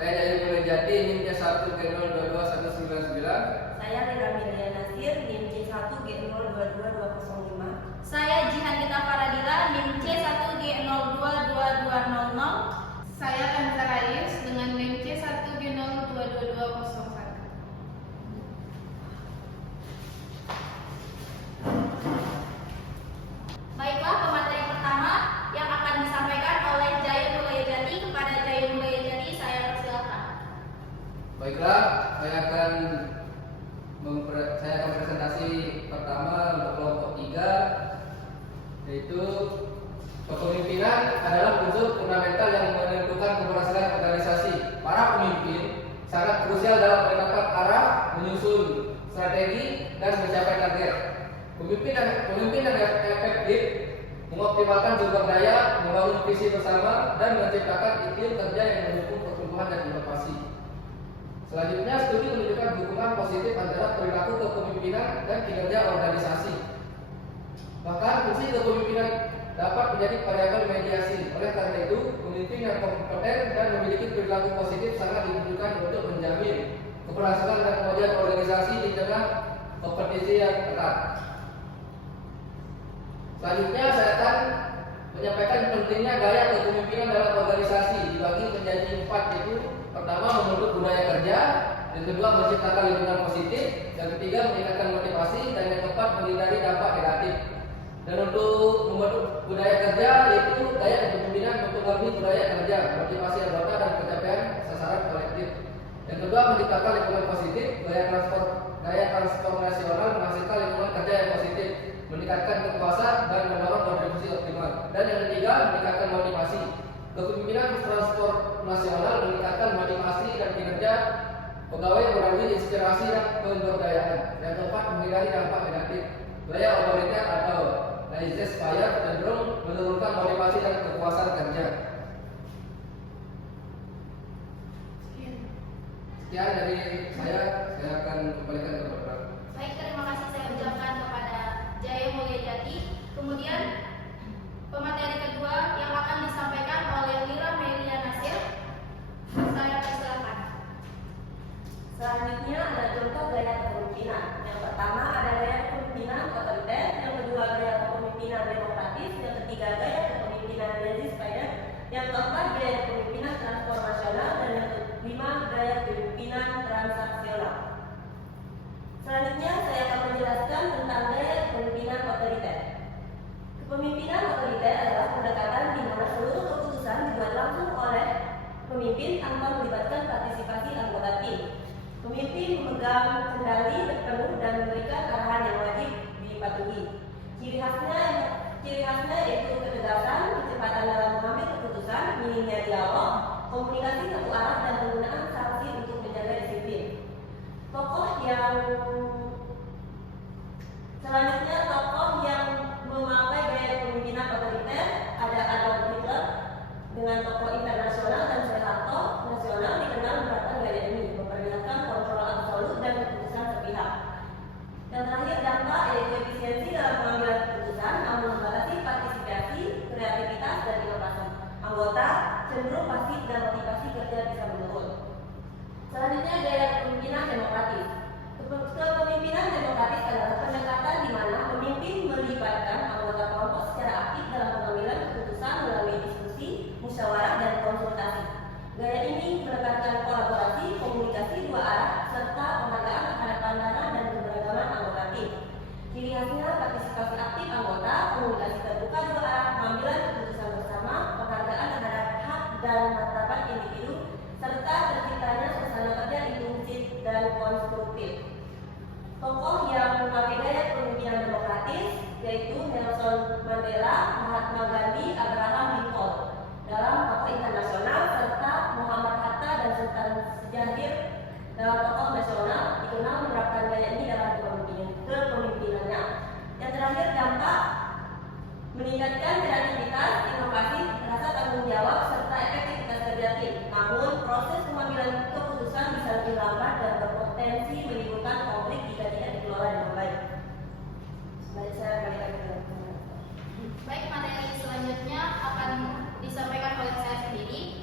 Saya dari Mulai Jati, NIM C1G0221199. Saya Lira Milia Nasir, NIM C1G0222205. Saya Jihanita Faradila, NIM C1G022200. Saya Kanza Rais dengan NIM C1G022201. Baiklah, pemateri pertama yang akan disampaikan oleh Jaya Mulya Jati. Kepada Jaya Mulya Jati, saya persilakan. Baiklah, saya akan presentasi pertama untuk kelompok 3, yaitu kepemimpinan adalah unsur fundamental yang menentukan keberhasilan organisasi. Para pemimpin sangat krusial dalam menetapkan arah, menyusun strategi, dan mencapai target. Pemimpin yang efektif mengoptimalkan sumber daya, membangun visi bersama, dan menciptakan iklim kerja yang mendukung pertumbuhan dan inovasi. Selanjutnya, studi menunjukkan hubungan positif antara perilaku kepemimpinan dan kinerja organisasi. Bahkan fungsi kepemimpinan dapat menjadi variabel mediasi. Oleh karena itu, pemimpin yang kompeten dan memiliki perilaku positif sangat dibutuhkan untuk menjamin keberhasilan dan kemajuan organisasi di tengah kompetisi yang ketat. Selanjutnya, saya akan menyampaikan pentingnya gaya kepemimpinan dalam organisasi dibagi menjadi 4, yaitu pertama, membentuk budaya kerja, yang kedua, menciptakan lingkungan positif, yang ketiga, meningkatkan motivasi, dan yang keempat, menghindari dampak negatif. Dan untuk membentuk budaya kerja, yaitu gaya kepemimpinan mempengaruhi budaya kerja, motivasi anggota, dan pencapaian sasaran kolektif. Yang kedua, menciptakan lingkungan positif, gaya transformasional menghasilkan lingkungan kerja yang positif, meningkatkan kepuasan dan mendorong kontribusi optimal. Dan yang ketiga, meningkatkan motivasi. Kepemimpinan transformasional meningkatkan motivasi dan kinerja pegawai, mengurangi inspirasi dan pemberdayaan. Yang keempat, menghindari dampak negatif. Gaya otoriter atau laissez-faire cenderung menurunkan motivasi dan kepuasan kerja. Sekian dari saya akan kembalikan ke Bapak. Baik, terima kasih saya ucapkan kepada Jaya Mulya Jati. Kemudian pemateri kedua yang akan disampaikan oleh Lira Melia Nasir. Saya persilakan. Selanjutnya ada contoh gaya kepemimpinan. Yang pertama ada gaya kepemimpinan otoriter, yang kedua gaya kepemimpinan demokratis, yang ketiga gaya kepemimpinan laissez-faire, yang keempat gaya kepemimpinan transformasional, dan yang kelima gaya kepemimpinan transaksional. Selanjutnya saya akan menjelaskan tentang gaya kepemimpinan otoriter. Kepemimpinan otoriter adalah pendekatan di mana seluruh keputusan dibuat langsung oleh pemimpin tanpa melibatkan partisipasi anggota tim. Pemimpin memegang kendali penuh dan memberikan arahan yang wajib dipatuhi. Ciri khasnya yaitu ketegasan, kecepatan dalam mengambil keputusan, minimnya dialog, komunikasi satu arah, dan penggunaan sanksi untuk menjaga disiplin. Selanjutnya tokoh yang memakai gaya kepemimpinan otoriter ada Adolf Hitler dengan tokoh internasional, dan Soeharto nasional dikenal menerapkan gaya ini, memperlihatkan kontrol absolut dan keputusan sepihak. Dan terakhir dampak yaitu efisiensi dalam pengambilan keputusan, namun membatasi partisipasi, kreativitas, dan inovasi. Anggota cenderung pasif dan motivasi kerja bisa menurun. Selanjutnya gaya kepemimpinan demokratis. Kepemimpinan demokratis adalah pendekatan di mana pemimpin melibatkan anggota kelompok secara aktif dalam pengambilan keputusan melalui diskusi, musyawarah, dan konsultasi. Gaya ini menekankan kolaborasi, komunikasi dua arah, serta penghargaan terhadap pandangan dan keberagaman anggota tim. Ciri khasnya partisipasi aktif anggota, komunikasi terbuka dua arah, pengambilan keputusan bersama, penghargaan terhadap hak dan martabat individu, serta terciptanya suasana kerja inklusif dan konstruktif. Tokoh yang memakai gaya kepemimpinan demokratis yaitu Nelson Mandela, Mahatma Gandhi, Abraham Lincoln dalam tokoh internasional, serta Muhammad Hatta dan Sultan Syahrir dalam tokoh nasional dikenal menerapkan gaya ini dalam kepemimpinannya. Yang terakhir dampak meningkatkan kreativitas, inovasi, rasa tanggung jawab, serta efektivitas kerja tim. Namun proses pengambilan keputusan bisa lebih lambat dan berpotensi menimbulkan konflik jika tidak dikelola dengan baik. Baik, saya kembalikan ke Baik, materi selanjutnya akan disampaikan oleh saya sendiri.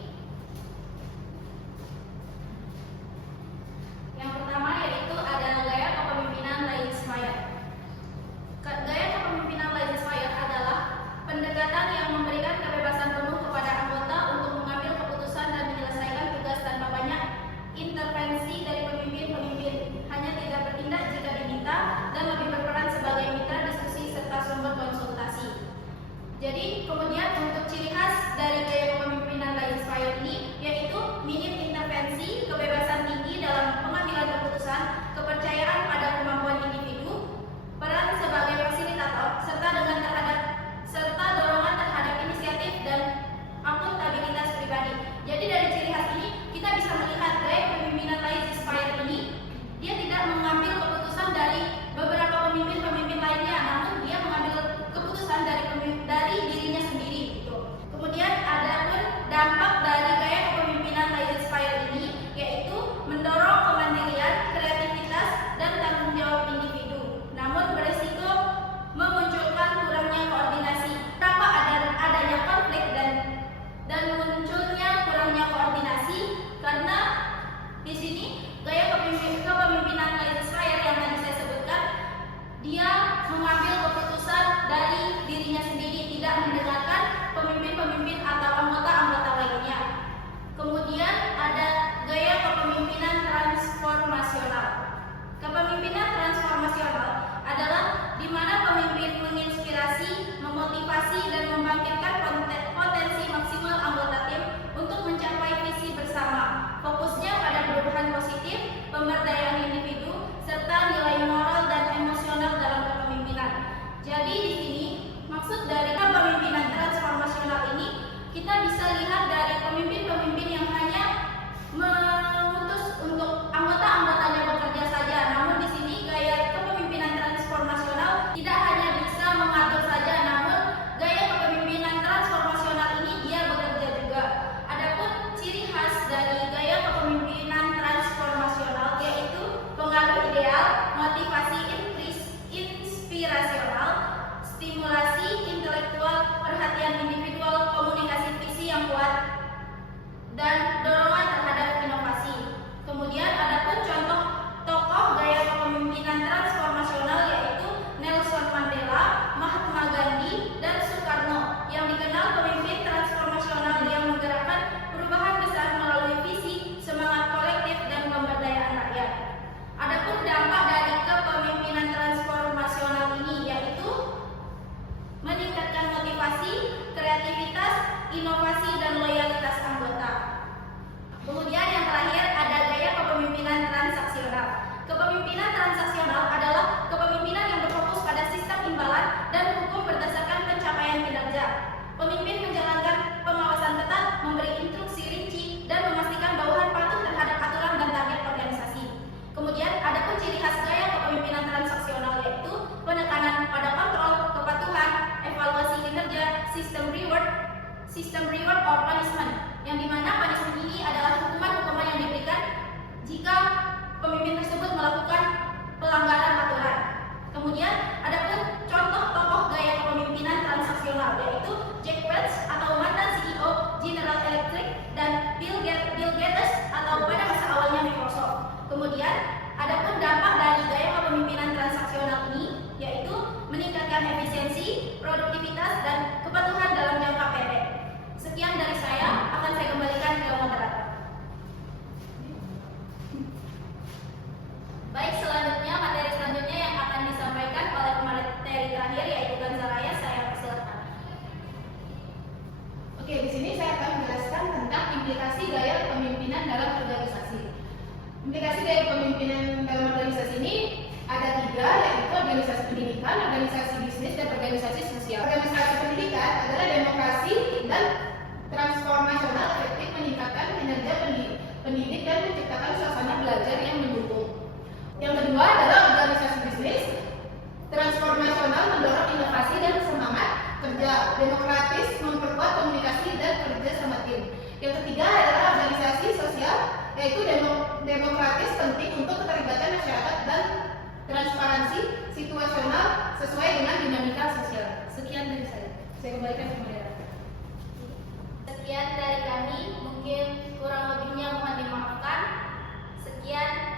di mana pemimpin menginspirasi, memotivasi, dan membangkitkan potensi maksimal anggota tim untuk mencapai visi bersama. Fokusnya pada perubahan positif, pemberdayaan individu, serta nilai moral dan emosional dalam kepemimpinan. Jadi di sini maksud dari kepemimpinan transformasional ini kita bisa lihat dari pemimpin-pemimpin yang hanya memutus untuk anggota-anggotanya bekerja saja. Namun di sini gaya kepemimpinan transformasional tidak hanya bisa mengatur saja, namun gaya kepemimpinan transformasional ini dia bekerja juga. Adapun ciri khas dari gaya kepemimpinan transformasional yaitu pengaruh ideal, motivasi inspirasional, stimulasi intelektual, perhatian individual, komunikasi visi yang kuat, dan dorongan terhadap inovasi. Kemudian adapun contoh tokoh gaya kepemimpinan transformasional yaitu Nelson Mandela, Mahatma Gandhi, dan Soekarno yang dikenal pemimpin transformasional yang menggerakkan perubahan besar melalui visi, semangat kolektif, dan pemberdayaan rakyat. Adapun dampak dari kepemimpinan transformasional ini yaitu meningkatkan motivasi, kreativitas, inovasi, dan loyalitas anggota. Kemudian yang terakhir ada gaya kepemimpinan transaksional. Kepemimpinan transaksional adalah kepemimpinan yang berfokus pada sistem imbalan dan hukum berdasarkan pencapaian kinerja. Pemimpin menjalankan pengawasan ketat, memberi instruksi rinci, dan memastikan bawahan patuh terhadap aturan dan target organisasi. Kemudian ada pun ciri khas gaya kepemimpinan transaksional yaitu penekanan pada kontrol, kepatuhan, evaluasi kinerja, sistem reward or punishment, yang dimana punishment ini adalah hukuman-hukuman yang diberikan jika pemimpin tersebut melakukan pelanggaran aturan. Kemudian ada pun contoh tokoh gaya kepemimpinan transaksional yaitu Jack Welch atau mantan CEO General Electric dan Bill Gates atau pada masa awalnya Microsoft. Kemudian ada pun dampak dari gaya kepemimpinan transaksional ini yaitu meningkatkan efisiensi, produktivitas, dan kepatuhan dalam jangka pendek. Sekian dari saya, akan saya kembalikan ke moderator. Baik, selanjutnya materi selanjutnya yang akan disampaikan oleh pemateri terakhir yaitu Ganzaraya, saya persilakan. Oke, di sini saya akan menjelaskan tentang implikasi gaya kepemimpinan dalam organisasi. Implikasi gaya kepemimpinan dalam organisasi ini ada 3, yaitu organisasi pendidikan, organisasi bisnis, dan organisasi sosial. Organisasi pendidikan adalah demokrasi dan transformasional efektif meningkatkan kinerja pendidik dan menciptakan suasana belajar yang mendukung. Yang kedua adalah organisasi bisnis, transformasional mendorong inovasi dan semangat kerja demokratis, memperkuat komunikasi dan kerja sama tim. Yang ketiga adalah organisasi sosial, yaitu demokratis penting untuk keterlibatan masyarakat dan transparansi situasional sesuai dengan dinamika sosial. Sekian dari saya. Saya kembalikan ke moderator. Sekian dari kami, mungkin kurang lebihnya mohon dimaafkan. Sekian.